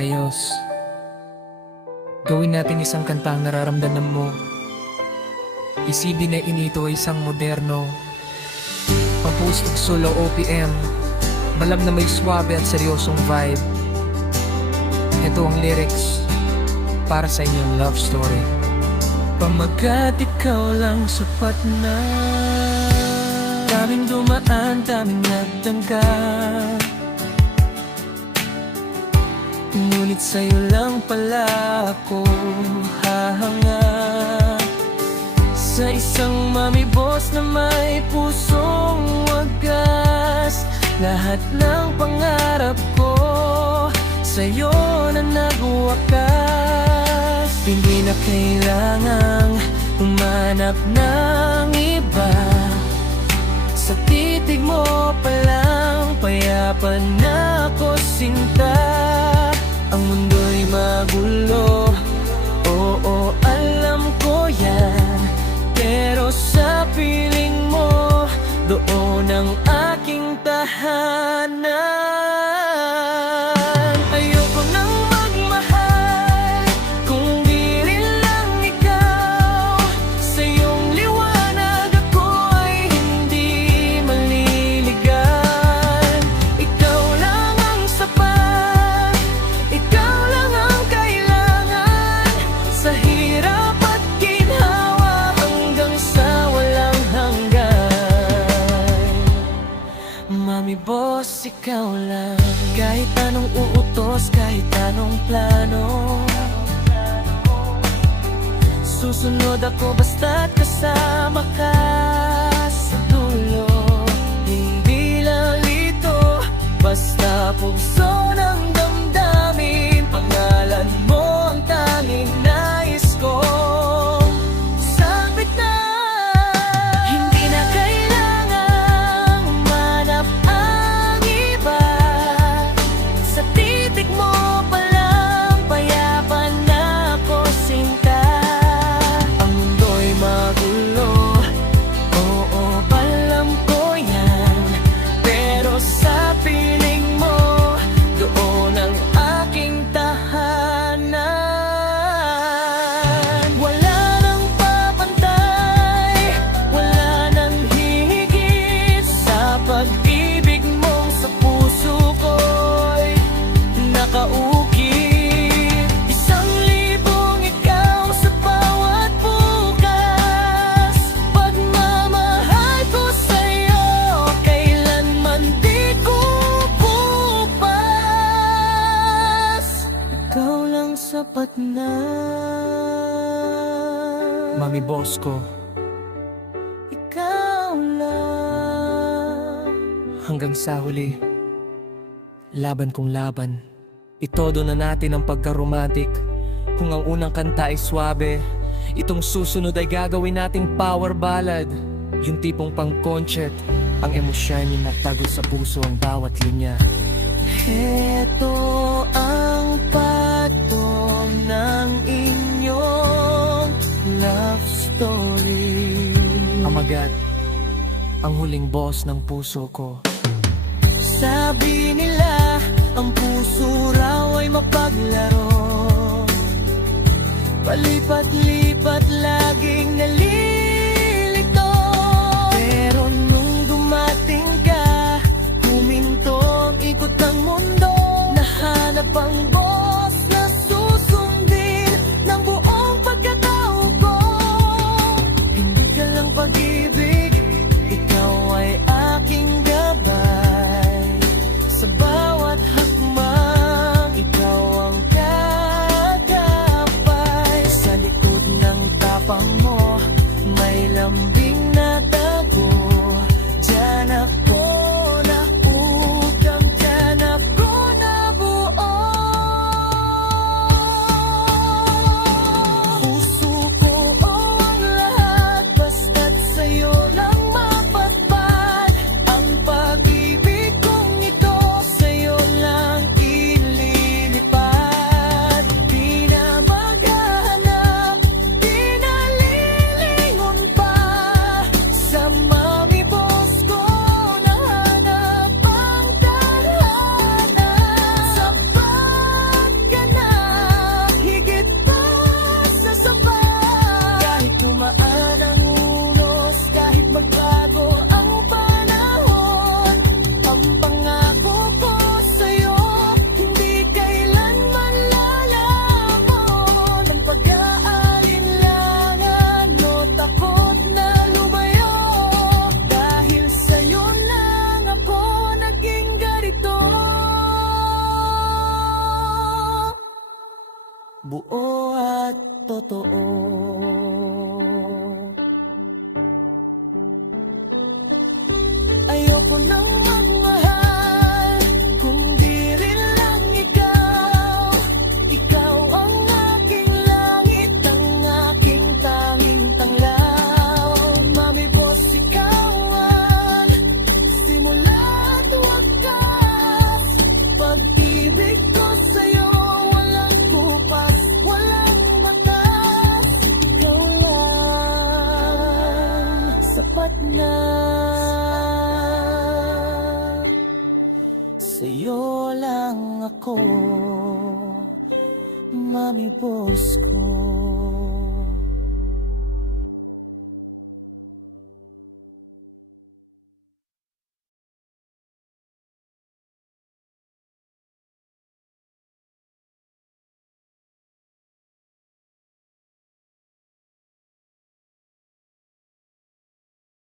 Ayos. Gawin natin isang kantang nararamdaman mo. Isipin na inito ay isang moderno, pang-hostog solo OPM, malam na may swabe at seryosong vibe. Ito ang lyrics para sa inyong love story. Pamagat ikaw lang sapat na, daming dumaan, daming nagdangkat, ngunit sa'yo lang pala ako hahanga. Sa isang mami boss na may pusong wagas, lahat ng pangarap ko sa'yo na nagwakas. Hindi na kailangang umanap ng iba, sa titig mo palang payapa na ako sinta. Ang mundo'y magulo, oo alam ko yan, pero sa piling mo, doon ang aking tahanan. Ayoko nang magmahal kung di rin lang ikaw. Sa iyong liwanag ako ay hindi maliligan. Ikaw lang ang sapat, ikaw lang ang kailangan. Sa hirap at ginhawa hanggang sa walang hanggan. Mami boss, ikaw lang. Kahit anong uutos, kahit anong plano, susunod ako basta't kasama ka sa dulo. Hindi lang ito basta puso ng damdamin, pangalan mo ang tanging nais ko. Sabit na, hindi na kailangang umanap ang iba, sa titik mo palang payapa na ako sinta. Ang mundo'y magulo, oo alam ko yan, pero sa piling mo, doon ang aking tahanan. Wala nang papantay, wala nang hihigit sa pag-ibig mong sa puso ko'y nakaukit. 1,000 ikaw sa bawat bukas, pagmamahal ko sa'yo kailanman di kukupas. Ikaw lang sapat na. Mami boss ko, ikaw lang. Hanggang sa huli, laban kong laban. Itodo na natin ang pagkaromantik. Kung ang unang kanta ay swabe, itong susunod ay gagawin nating power ballad. Yung tipong pang-concert, ang emosyon yung nagtago sa puso ang bawat linya. Ito ang patong ng inyong love story. Amagat, ang huling boss ng puso ko. Sabi nila, ang puso raw ay mapaglaro, palipat-lipat laging nalilito. Pero nung dumating ka, huminto ang ikot ng mundo. Nahanap ang boss na susundin ng buong pagkatao ko. Hindi ka lang pag-ibig, ikaw ay aking gabay. Sa bawat hakbang, ikaw ang kagabay. Sa likod ng tapang mo, buo at totoo. Ayoko nang magmahal kung di rin lang ikaw. Ikaw ang aking langit, ang aking tanging tanglaw. Mami boss, ikaw ang simula at wakas. Pag-ibig ko sa'yo, walang kupas, walang batas. Ikaw lang, sapat na. Sa'yo lang ako, mami boss ko.